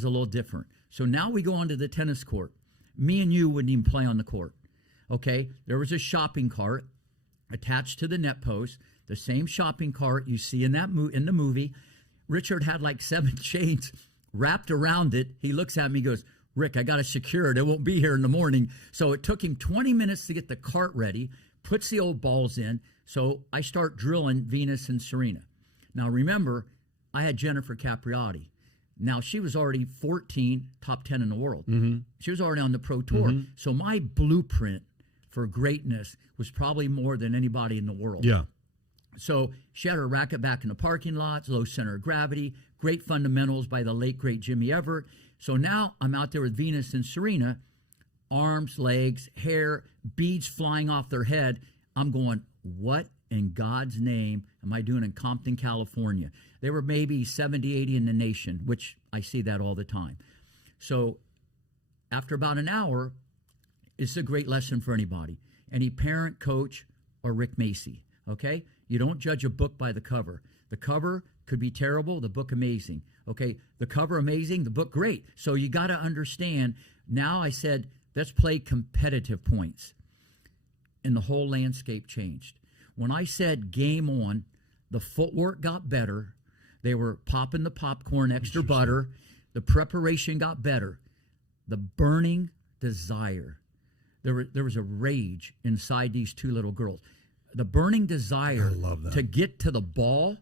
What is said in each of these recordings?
was a little different. So now we go onto the tennis court. Me and you wouldn't even play on the court. Okay? There was a shopping cart attached to the net post, the same shopping cart you see in in the movie. Richard had like 7 chains wrapped around it. He looks at me, goes, Rick, I got to secure it. It won't be here in the morning. So it took him 20 minutes to get the cart ready, puts the old balls in. So I start drilling Venus and Serena. Now remember, I had Jennifer Capriati. Now she was already 14, top 10 in the world. Mm-hmm. She was already on the pro tour. Mm-hmm. So my blueprint for greatness was probably more than anybody in the world. Yeah. So she had her racket back in the parking lot, low center of gravity, great fundamentals by the late, great Jimmy Everett. So now I'm out there with Venus and Serena, arms, legs, hair, beads flying off their head. I'm going, what in God's name am I doing in Compton, California? They were maybe 70, 80 in the nation, which I see that all the time. So after about an hour, it's a great lesson for anybody, any parent, coach, or Rick Macy, okay? You don't judge a book by the cover. The cover could be terrible, the book amazing. Okay, the cover amazing, the book great. So you got to understand, now I said, let's play competitive points. And the whole landscape changed. When I said game on, the footwork got better. They were popping the popcorn, extra butter. The preparation got better. The burning desire. There was a rage inside these 2 little girls. The burning desire to get to the ball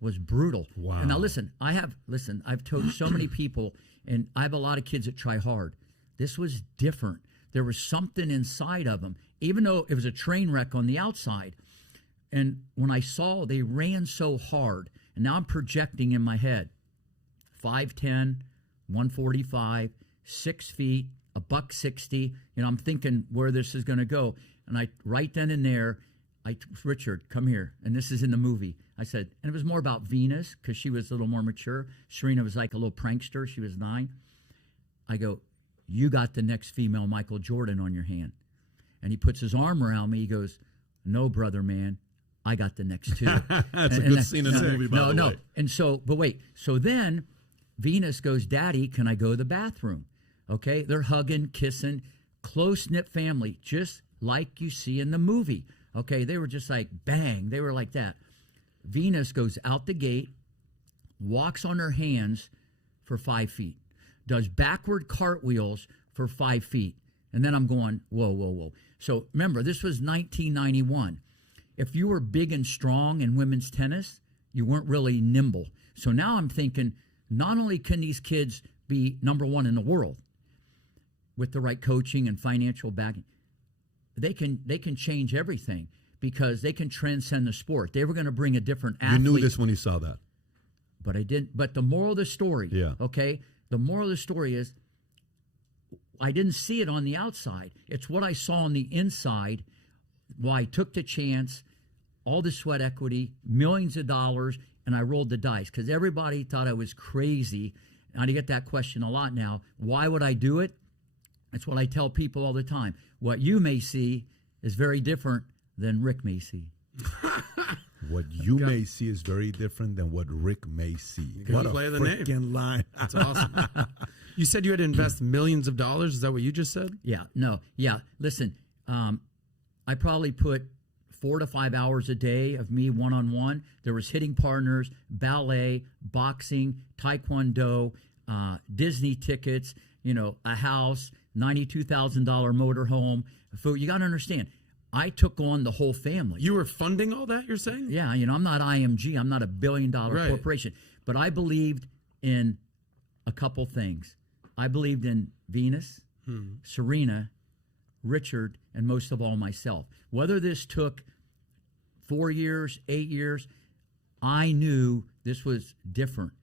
was brutal. Wow. And now I've told so many people, and I have a lot of kids that try hard. This was different. There was something inside of them, even though it was a train wreck on the outside. And when I saw they ran so hard, and now I'm projecting in my head, 5'10", 145, 6 feet, $160. I'm thinking where this is going to go. And I right then and there, Richard, come here. And this is in the movie. I said, and it was more about Venus because she was a little more mature. Serena was like a little prankster. She was 9. I go, you got the next female Michael Jordan on your hand. And he puts his arm around me. He goes, no, brother, man. I got the next 2. That's a good scene in the movie, by the way. And so, but wait. So then Venus goes, Daddy, can I go to the bathroom? Okay, they're hugging, kissing, close-knit family, just like you see in the movie. Okay, they were just like, bang, they were like that. Venus goes out the gate, walks on her hands for 5 feet, does backward cartwheels for 5 feet. And then I'm going, whoa, whoa, whoa. So remember, this was 1991. If you were big and strong in women's tennis, you weren't really nimble. So now I'm thinking, not only can these kids be number 1 in the world with the right coaching and financial backing, they can change everything because they can transcend the sport. They were going to bring a different athlete. You knew this when you saw that. But I didn't. But the moral of the story, okay, the moral of the story is I didn't see it on the outside. It's what I saw on the inside, why I took the chance, all the sweat equity, millions of dollars, and I rolled the dice because everybody thought I was crazy. And I get that question a lot now. Why would I do it? That's what I tell people all the time. What you may see is very different than Rick may see. What you may see is very different than what Rick may see. What a freaking line. That's awesome. You said you had to invest millions of dollars. Is that what you just said? Yeah. No. Yeah. Listen, I probably put 4 to 5 hours a day of me one-on-one. There was hitting partners, ballet, boxing, taekwondo, Disney tickets, a house, $92,000 motorhome, food. You got to understand, I took on the whole family. You were funding all that, you're saying? Yeah, I'm not IMG. I'm not a billion-dollar corporation. But I believed in a couple things. I believed in Venus, Serena, Richard, and most of all myself. Whether this took 4 years, 8 years, I knew this was different.